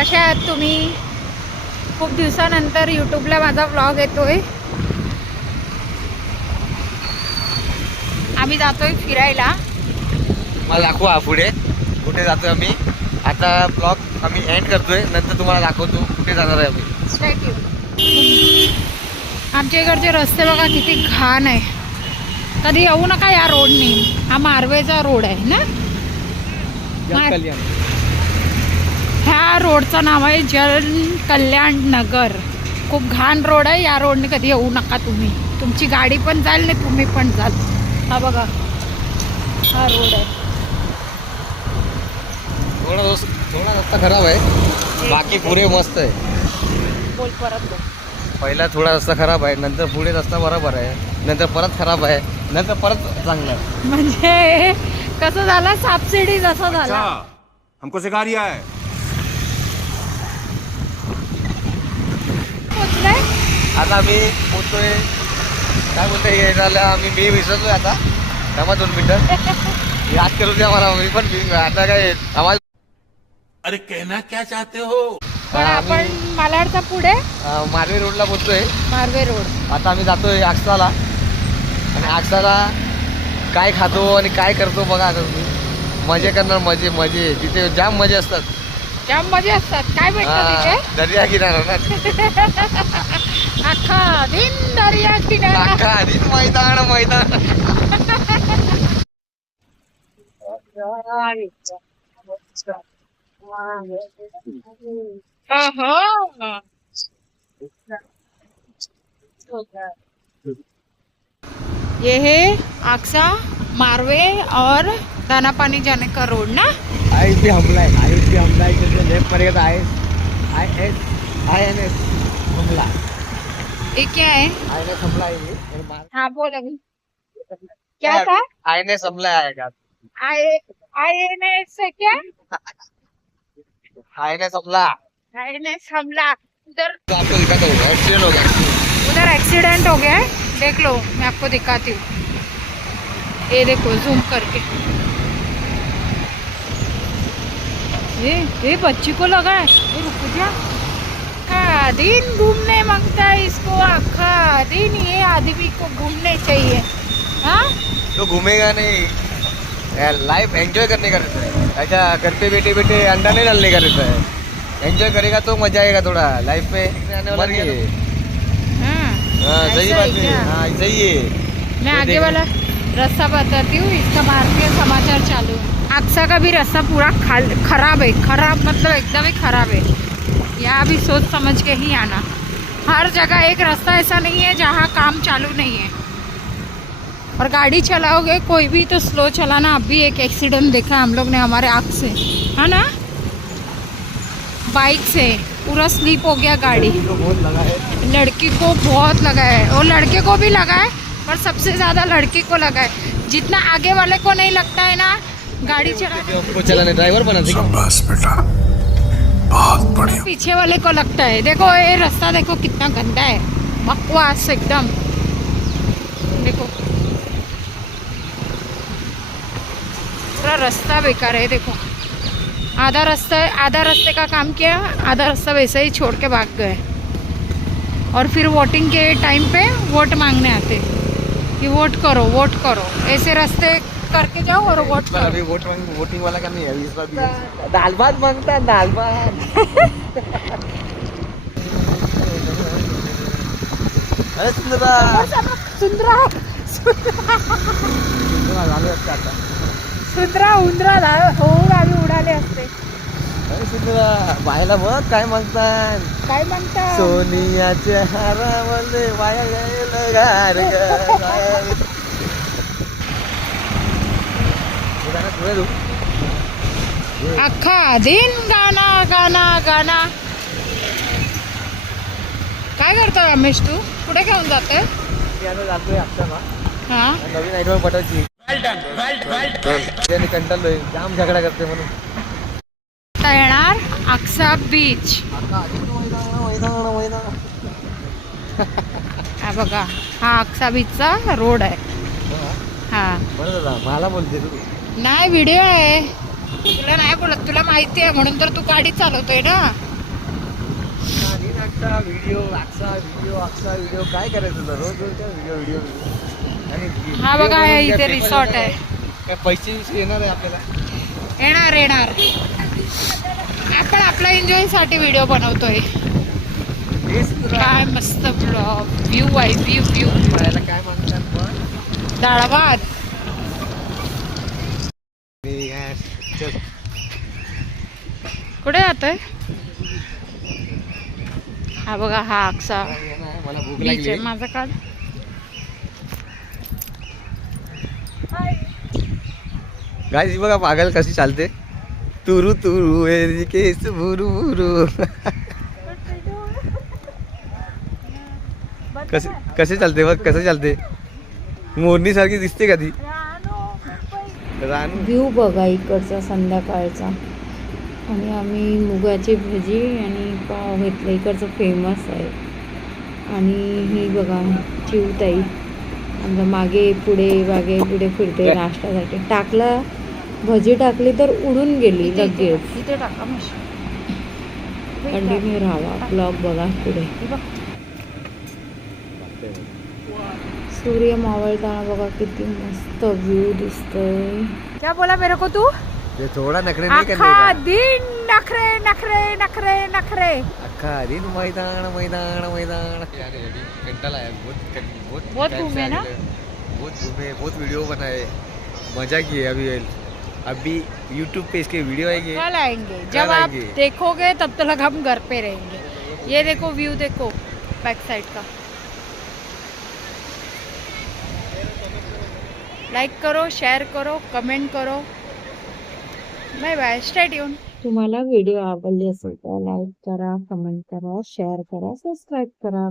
कसे आहात तुम्ही? खूप दिवसानंतर यूट्यूबला माझा व्लॉग येतोय. आम्ही जातोय फिरायला. मला दाखवा पुढे कुठे जातोय आम्ही. आता ब्लॉग आम्ही एंड करतोय, नंतर तुम्हाला दाखवतो कुठे जाणार आहे आम्ही. Straight you. आमच्या इकडचे रस्ते बघा किती घाण आहे. कधी येऊ नका या रोडने. हा मारवेचा रोड आहे ना. ह्या रोडचं नाव आहे जन कल्याण नगर. खूप घाण रोड आहे. या रोडने कधी येऊ नका तुम्ही. तुमची गाडी पण जाईल नाही, तुम्ही पण जाल. हा बघा हा रोड आहे. थोडा रस्ता खराब आहे, बाकी पुरे मस्त आहे. बोल परत बोल. पहिला थोडा रस्ता खराब आहे, नंतर पुढे रस्ता बरोबर आहे, नंतर परत खराब आहे, नंतर परत चांगला आहे. म्हणजे कसं झालं, सबसिडी जसं झालं. हमको सिखा रिया है. पोचलंय आता आम्ही पोचतोय. काय बोलतोय हे झालं, मी विसरलोय आता. थांबा 2 मिनिटं याद करू द्या मला. मी पण आता काय आवाज. अरे कहना क्या चाहते हो? पण आपण मालाडचा पुढे मारवे रोडला पोचतोय. मारवे रोड. आता आम्ही जातोय आक्साला. आणि आक्साला काय खातो आणि काय करतो बघा. आता तुम्ही मजे करणार. मजे तिथे जाम मजे असतात. जाम मजे असतात. काय भेटतं तिथे? दर्या किनारा अख्खा दिन दर्या किनारा. अख्खा दिन मैदान. ये है आक्सा, मारवे और दाना पानी जाने का रोड ना. आईएसबी हमला है. लेफ्ट मरेगा INS हमला. ये क्या है? INS हमला है ये. हाँ बोल अभी. क्या था? INS हमला आएगा. INS से क्या? INS हमला. INS हमला. उधर तो आपको दिखाता होगा एक्सीडेंट हो गया. उधर एक्सीडेंट हो गया है. देख लो, मैं आपको दिखाती हूँ. ये देखो जूम करके. ये बच्ची को लगा है. ये रुक जा. आखा दिन घूमने मांगता है इसको. आखा दिन ये आदमी को घूमने चाहिए. हाँ तो घूमेगा नहीं, लाइफ एंजॉय करने का रहता है. ऐसा घर पे बैठे अंडा नहीं डालने का रहता है. एंजॉय करेगा तो मजा आएगा थोड़ा लाइफ में. मर गए. हाँ सही बात है. हाँ सही है. मैं आगे वाला रास्ता बताती हूँ. इसका भारतीय समाचार चालू है. आक्सा का भी रास्ता पूरा खराब है. खराब मतलब एकदम ही खराब है. यहाँ भी सोच समझ के ही आना. हर जगह एक रास्ता ऐसा नहीं है जहाँ काम चालू नहीं है. और गाड़ी चलाओगे कोई भी तो स्लो चलाना. अभी एक एक्सीडेंट देखा हम लोग ने हमारे आँख से, है ना. बाइक से पूरा स्लिप हो गया गाड़ी. बहुत लगा है. लड़की को बहुत लगा है और लड़के को भी लगा है, पर सबसे ज़्यादा लड़की को लगा है. जितना आगे वाले को नहीं लगता है ना गाड़ी चलाने ड्राइवर बना देगा. बस बेटा, बहुत बढ़िया. पीछे वाले को लगता है. देखो ये रास्ता देखो कितना गंदा है. बकवास एकदम. देखो पूरा रास्ता बेकार है. देखो आधा रास्ते का काम किया, आधा रास्ता वैसे ही छोड़ के भाग गए. और फिर वोटिंग के टाइम पे वोट मांगने आते कि वोट करो. ऐसे रास्ते करके जाओ और वोट करो. अभी वोटिंग वाला का नहीं है. इस बार भी दाल भात मांगता है. दाल भात. अरे सुंदरा उंदरा होऊन आम्ही उडाले असते. अरे सुंदरा बायला बघ काय म्हणतात. काय म्हणतात? सोनियाच्या हारामध्ये वाया गेलं गार ग. अख्खा दिन गाना गाना गाना. काय करतोय रमेश तू? कुठे घेऊन जातोय? जातोय आत्ता हा नवीन आयडिया पटायची. त्याने कंटाळलोय, जाम झगडा करते म्हणून. आता येणार आक्सा बीच. हा बघा हा आक्सा बीचचा रोड आहे. हा मला बोलते तू. नाही व्हिडिओ आहे. तुला नाही बोलत, तुला माहिती आहे म्हणून तर तू गाडी चालवतोय ना. अक्षा व्हिडिओ काय करायचं होतं? रोज रोज व्हिडिओ हा बघा, इथे रिसॉर्ट आहे. काय पैसे येणार आहे आपल्याला? येणार. आपण आपल्या एन्जॉय साठी व्हिडिओ बनवतोय. काय मस्त व्ह्यू आहे, व्ह्यू मला काय म्हणतात पण डाळ भात. चल. कुठे जातोय? हा बघा, हा अक्सा मला भूक बीच लागली. आहे. माझा कार्ड गाईस बघा पागल कशी चालते. तुरु तुरु एरी केस बुरु बुरु. कसे चालते बघ, कसं चालते. मोरणी सारखी दिसते का ती? रानू. व्ह्यू बघा इकडचा संध्याकाळचा. आणि आम्ही मुगाची भजी आणि पाव घेतलं. इकडचं फेमस आहे. आणि ही बघा चिवताई आमच्या मागे पुढे फिरते नाश्त्यासाठी. टाकला भजी टाकली तर उडून गेली लगेच. इथे टाका कंटिन्यू राहावा. ब्लॉग बघा पुढे. सूर्य मावळताना बघा किती मस्त व्ह्यू दिसतोय. क्या बोला मेरे को तू? ते थोडा नखरे नाही करने अख्खा का. दिन नखरे नखरे नखरे नखरे. अख्खा दिन मैदान मैदान मैदान. कंटाला है बहुत घूमे ना? बहुत घूमे, बहुत वीडियो बनाए, मजा की है. अभी यूट्यूब पे इसके वीडियो आएंगे. कल आएंगे. कल जब आप आएंगे. देखोगे तब तक हम घर पे रहेंगे. ये देखो व्यू, देखो बैक साइड का. लाईक करो, शेअर करो, कमेंट करो. Bye bye. Stay tune. तुम्हाला व्हिडिओ आवडली असेल तर लाईक करा, कमेंट करा, शेअर करा, सबस्क्राईब करा.